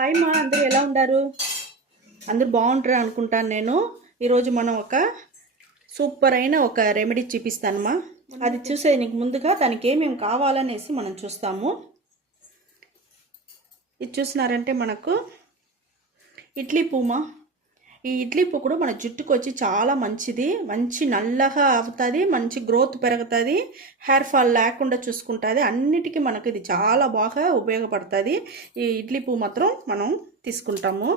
Hi మా అందరూ ఎలా ఉండారు? అందరూ బాగుంటారు అనుకుంటాను నేను. ఈరోజు మనం ఒక సూపర్ అయిన ఒక రెమెడీ చూపిస్తానమ్మా. అది చూసే నీకు ముందుగా దానికి ఏమేమి కావాలనేసి మనం చూస్తాము. ఇది చూసినారంటే మనకు ఇడ్లీ పువ్వు. ఈ ఇడ్లీ పువ్వు కూడా మన జుట్టుకు వచ్చి చాలా మంచిది. మంచి నల్లగా అవుతుంది, మంచి గ్రోత్ పెరుగుతుంది, హెయిర్ ఫాల్ లేకుండా చూసుకుంటుంది. అన్నిటికీ మనకు ఇది చాలా బాగా ఉపయోగపడుతుంది. ఈ ఇడ్లీ పువ్వు మాత్రం మనం తీసుకుంటాము.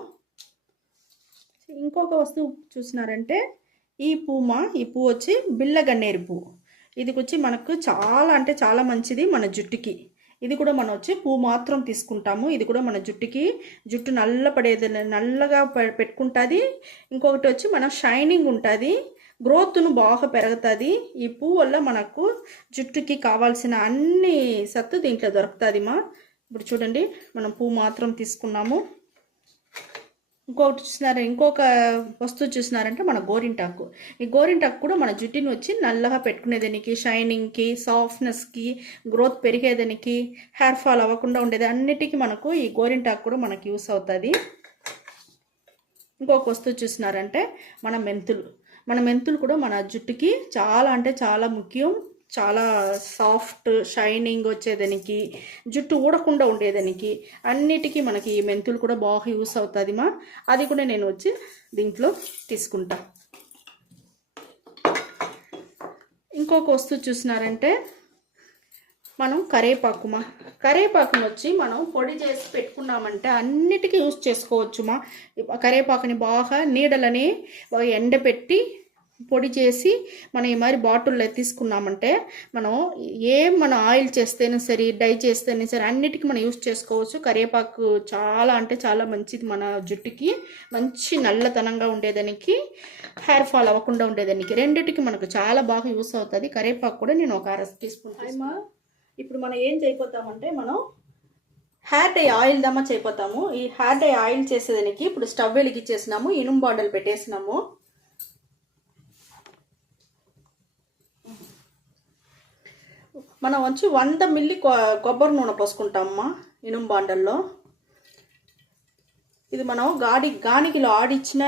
ఇంకొక వస్తువు చూసినారంటే ఈ పువ్వు వచ్చి బిళ్ళగన్నేరు పువ్వు. ఇది వచ్చి మనకు చాలా అంటే చాలా మంచిది మన జుట్టుకి. ఇది కూడా మనం వచ్చి పువ్వు మాత్రం తీసుకుంటాము. ఇది కూడా మన జుట్టు నల్లగా పెట్టుకుంటుంది. ఇంకొకటి వచ్చి మన షైనింగ్ ఉంటుంది, గ్రోత్ను బాగా పెరుగుతుంది. ఈ పువ్వు వల్ల మనకు జుట్టుకి కావాల్సిన అన్ని సత్తు దీంట్లో దొరుకుతుంది మా. ఇప్పుడు చూడండి, మనం పువ్వు మాత్రం తీసుకున్నాము. ఇంకొక వస్తువు చూసినారంటే మన గోరింటాకు. ఈ గోరింటాకు కూడా మన జుట్టుని వచ్చి నల్లగా పెట్టుకునేదానికి, షైనింగ్కి, సాఫ్ట్నెస్కి, గ్రోత్ పెరిగేదానికి, హెయిర్ ఫాల్ అవ్వకుండా ఉండేది అన్నిటికీ మనకు ఈ గోరింటాకు కూడా మనకు యూస్ అవుతుంది. ఇంకొక వస్తువు చూసినారంటే మన మెంతులు కూడా మన జుట్టుకి చాలా అంటే చాలా ముఖ్యం. చాలా సాఫ్ట్ షైనింగ్ వచ్చేదానికి, జుట్టు ఊడకుండా ఉండేదానికి అన్నిటికీ మనకి ఈ మెంతులు కూడా బాగా యూస్ అవుతుంది మా. అది కూడా నేను వచ్చి దీంట్లో తీసుకుంటా. ఇంకొక వస్తువు చూసినారంటే మనం కరేపాకుని వచ్చి మనం పొడి చేసి పెట్టుకున్నామంటే అన్నిటికీ యూస్ చేసుకోవచ్చు మా. కరేపాకుని బాగా నీడలని బాగా ఎండపెట్టి పొడి చేసి మనం ఈ మరి బాటిల్లో తీసుకున్నామంటే మనం ఆయిల్ చేస్తేనే సరే, డై చేస్తేనే సరే అన్నిటికీ మనం యూస్ చేసుకోవచ్చు. కరివేపాకు చాలా అంటే చాలా మంచిది మన జుట్టుకి. మంచి నల్లతనంగా ఉండేదానికి, హెయిర్ ఫాల్ అవ్వకుండా ఉండేదానికి రెండిటికి మనకు చాలా బాగా యూస్ అవుతుంది. కరివేపాకు కూడా నేను ఒక అర తీసుకుంటాను. ఇప్పుడు మనం ఏం చేయపోతామంటే మనం హెయిర్ డై ఆయిల్ దమ్మా చేయపోతాము. ఈ హెయిర్ డై ఆయిల్ చేసేదానికి ఇప్పుడు స్టవ్ వెలిగించేసినాము, ఇనుము బాండలు పెట్టేసినాము. మనం వచ్చి 100 మిల్లీ కొబ్బరి నూనె పోసుకుంటామమ్మా ఇనుము బాండల్లో. ఇది మనం గానికిలో ఆడిచ్చిన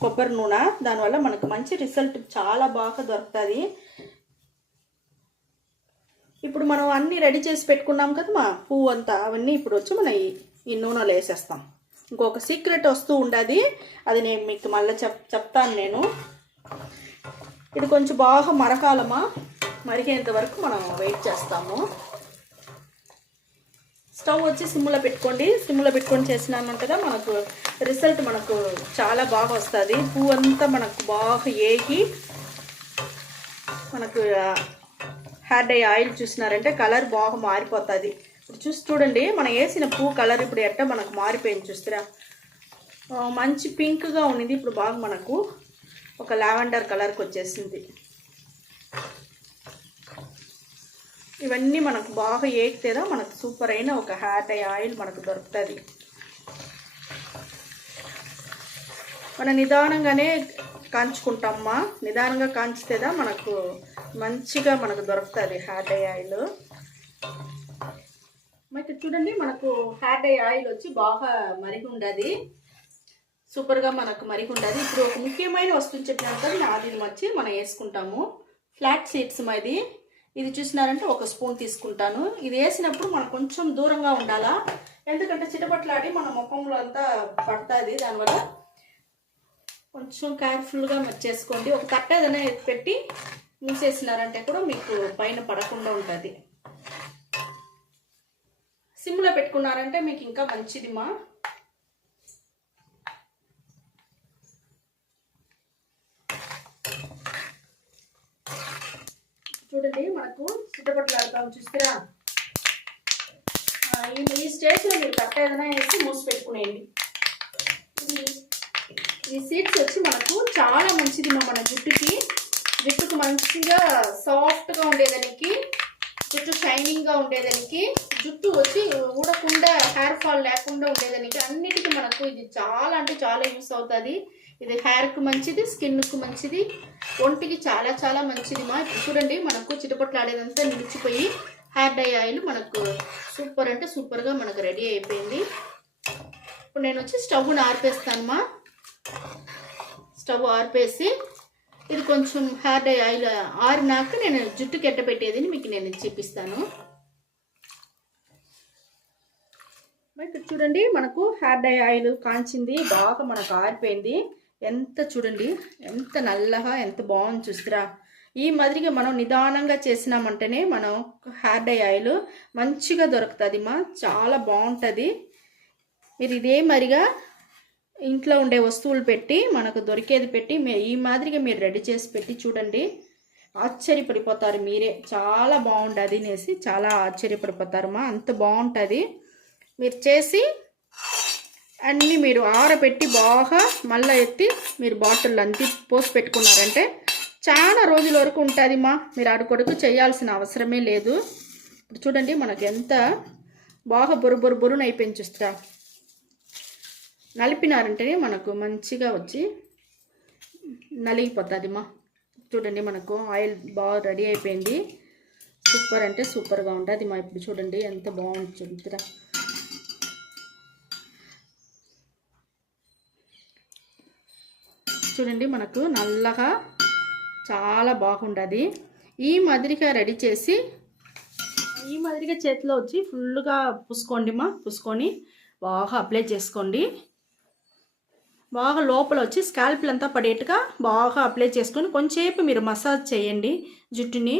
కొబ్బరి నూనె. దానివల్ల మనకు మంచి రిజల్ట్ చాలా బాగా దొరుకుతుంది. ఇప్పుడు మనం అన్నీ రెడీ చేసి పెట్టుకున్నాం కదమ్మా, పువ్వు అంతా అవన్నీ ఇప్పుడు వచ్చి మనం ఈ నూనెలో వేసేస్తాం. ఇంకొక సీక్రెట్ వస్తువు ఉండదు, అది నేను మీకు మళ్ళీ చెప్తాను నేను. ఇది కొంచెం బాగా మరకాలమా. మరిగేంత వరకు మనం వెయిట్ చేస్తాము. స్టవ్ వచ్చి సిమ్లో పెట్టుకొని చేసినామంటగా మనకు రిజల్ట్ మనకు చాలా బాగా వస్తుంది. పువ్వు అంతా మనకు బాగా ఏగి మనకు హెయిర్ డై ఆయిల్ చూసినారంటే కలర్ బాగా మారిపోతుంది. ఇప్పుడు చూడండి, మనం వేసిన పువ్వు కలర్ ఇప్పుడు ఎట్ట మనకు మారిపోయింది చూస్తారా. మంచి పింక్గా ఉన్నది, ఇప్పుడు బాగా మనకు ఒక లావెండర్ కలర్కి వచ్చేసింది. ఇవన్నీ మనకు బాగా ఏగితేదా మనకు సూపర్ అయిన ఒక హెయిర్ డై ఆయిల్ మనకు దొరుకుతుంది. మనం నిదానంగానే కాంచుకుంటామమ్మా. నిదానంగా కాంచితేదా మనకు మంచిగా మనకు దొరుకుతుంది హెయిర్ డై ఆయిల్. అయితే చూడండి, మనకు హెయిర్ డై ఆయిల్ వచ్చి బాగా మరిగి ఉండదు, సూపర్గా మనకు మరిగి ఉండదు. ఇప్పుడు ఒక ముఖ్యమైన వస్తువు చెప్పినంత అది వచ్చి మనం వేసుకుంటాము. ఫ్లాక్ సీడ్స్ ఇది చూసినారంటే ఒక స్పూన్ తీసుకుంటాను. ఇది వేసినప్పుడు మనం కొంచెం దూరంగా ఉండాలా, ఎందుకంటే చిటపట్లాడి మన ముఖంలో అంతా పడుతుంది. దానివల్ల కొంచెం కేర్ఫుల్గా చేసుకోండి. ఒక తట్ట ఏదైనా పెట్టి మూసేసినారంటే కూడా మీకు పైన పడకుండా ఉంటుంది. సిమ్లో పెట్టుకున్నారంటే మీకు ఇంకా మంచిది మా. చూడండి, మనకు చిట్టపట్లాడుతాం చూస్తారా. ఈ స్టేజ్లో మీరు కట్ట ఏదైనా వేసి మూసి పెట్టుకునేయండి. ఈ సీడ్స్ వచ్చి మనకు చాలా మంచిది మన జుట్టుకు మంచిగా సాఫ్ట్గా ఉండేదానికి, జుట్టు షైనింగ్గా ఉండేదానికి, జుట్టు వచ్చి ఊడకుండా హెయిర్ ఫాల్ లేకుండా ఉండేదానికి అన్నిటికీ మనకు ఇది చాలా అంటే చాలా యూస్ అవుతుంది. ఇది హెయిర్కు మంచిది, స్కిన్కు మంచిది, ఒంటికి చాలా చాలా మంచిది మా. చూడండి, మనకు చిటపట్లాడేదంతా నిలిచిపోయి హెయిర్ డై ఆయిల్ మనకు సూపర్ అంటే సూపర్గా మనకు రెడీ అయిపోయింది. ఇప్పుడు నేను వచ్చి స్టవ్ని ఆర్పేస్తానమ్మా. స్టవ్ ఆర్పేసి ఇది కొంచెం హెయిర్ డై ఆయిల్ ఆరినాక నేను జుట్టుకి ఎట్ట పెట్టేది మీకు నేను చూపిస్తాను. ఇక్కడ చూడండి మనకు హెయిర్ డై ఆయిల్ కాంచింది, బాగా మనకు ఆరిపోయింది. ఎంత చూడండి ఎంత నల్లగా ఎంత బాగుంది చూస్తారా. ఈ మాదిరిగా మనం నిదానంగా చేసినామంటేనే మనం హెయిర్ డై ఆయిల్ మంచిగా దొరుకుతుంది మా, చాలా బాగుంటుంది. మీరు ఇదే మరిగా ఇంట్లో ఉండే వస్తువులు పెట్టి మనకు దొరికేది పెట్టి ఈ మాదిరిగా మీరు రెడీ చేసి పెట్టి చూడండి, ఆశ్చర్యపడిపోతారు మీరే. చాలా బాగుంటుంది అనేసి చాలా ఆశ్చర్యపడిపోతారమ్మా, అంత బాగుంటుంది. మీరు చేసి అన్నీ మీరు ఆరబెట్టి బాగా మళ్ళీ ఎత్తి మీరు బాటిల్ అంతి పోసి పెట్టుకున్నారంటే చాలా రోజుల వరకు ఉంటుందిమ్మా. మీరు అడుగడుగు చేయాల్సిన అవసరమే లేదు. ఇప్పుడు చూడండి మనకు ఎంత బాగా బొరున అయిపోయింది చూస్తారా. నలిపినారంటేనే మనకు మంచిగా వచ్చి నలిగిపోతుందిమ్మా. చూడండి మనకు ఆయిల్ బాగా రెడీ అయిపోయింది. సూపర్ అంటే సూపర్గా ఉంటుంది మా. ఇప్పుడు చూడండి ఎంత బాగుంది చూస్తారా. చూడండి మనకు నల్లగా చాలా బాగుంటుంది. ఈ మాదిరిగా రెడీ చేసి ఈ మాదిరిగా చేతిలో వచ్చి ఫుల్గా పూసుకోండి మా. పూసుకొని బాగా అప్లై చేసుకోండి. బాగా లోపల వచ్చి స్కాల్ప్లు అంతా పడేట్టుగా బాగా అప్లై చేసుకొని కొంచెంసేపు మీరు మసాజ్ చేయండి. జుట్టుని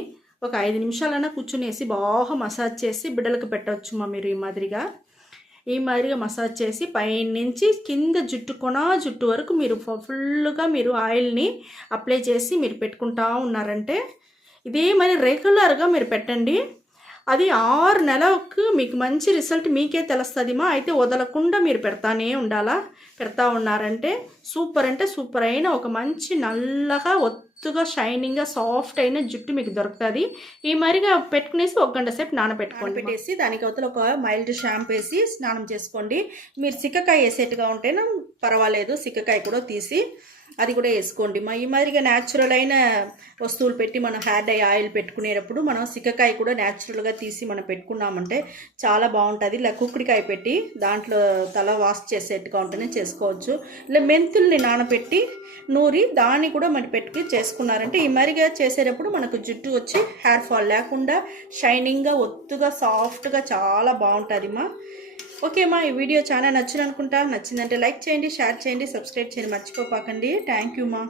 ఒక 5 నిమిషాలైనా కూర్చునేసి బాగా మసాజ్ చేసి బిడ్డలకు పెట్టవచ్చు మా. మీరు ఈ మాదిరిగా మసాజ్ చేసి పైనుంచి కింద జుట్టు వరకు మీరు ఫుల్గా మీరు ఆయిల్ని అప్లై చేసి మీరు పెట్టుకుంటా ఉన్నారంటే ఇదే మరి రెగ్యులర్గా మీరు పెట్టండి. అది 6 నెలలకు మీకు మంచి రిజల్ట్ మీకే తెలుస్తుంది మా. అయితే వదలకుండా మీరు పెడతా ఉన్నారంటే సూపర్ అయిన ఒక మంచి నల్లగా ఒత్తుగా షైనింగ్గా సాఫ్ట్ అయిన జుట్టు మీకు దొరుకుతుంది. ఈ మరిగా పెట్టుకునేసి 1 గంట సేపు నానబెట్టేసి దానికి అవతల ఒక మైల్డ్ షాంపూ వేసి స్నానం చేసుకోండి. మీరు సిక్కకాయ వేసేట్టుగా ఉంటేనే పర్వాలేదు, సిక్కకాయ కూడా తీసి అది కూడా వేసుకోండి మా. ఈ మాదిరిగా న్యాచురల్ అయిన వస్తువులు పెట్టి మనం హెయిర్ డై ఆయిల్ పెట్టుకునేటప్పుడు మనం సిక్కకాయ కూడా న్యాచురల్గా తీసి మనం పెట్టుకున్నామంటే చాలా బాగుంటుంది. ఇలా కుక్కుడికాయ పెట్టి దాంట్లో తల వాష్ చేసేట్టుగా ఉంటేనే చేసుకోవచ్చు. ఇలా మెంతుల్ని నానబెట్టి నూరి దాన్ని కూడా మనం పెట్టుకు చేసుకున్నారంటే ఈ మాదిరిగా చేసేటప్పుడు మనకు జుట్టు వచ్చి హెయిర్ ఫాల్ లేకుండా షైనింగ్గా ఒత్తుగా సాఫ్ట్గా చాలా బాగుంటుంది మా. ఓకే మా, ఈ వీడియో చాలా నచ్చిందనుకుంటా. నచ్చిందంటే లైక్ చేయండి, షేర్ చేయండి, సబ్స్క్రైబ్ చేయండి మర్చిపోకండి. థ్యాంక్ యూ మా.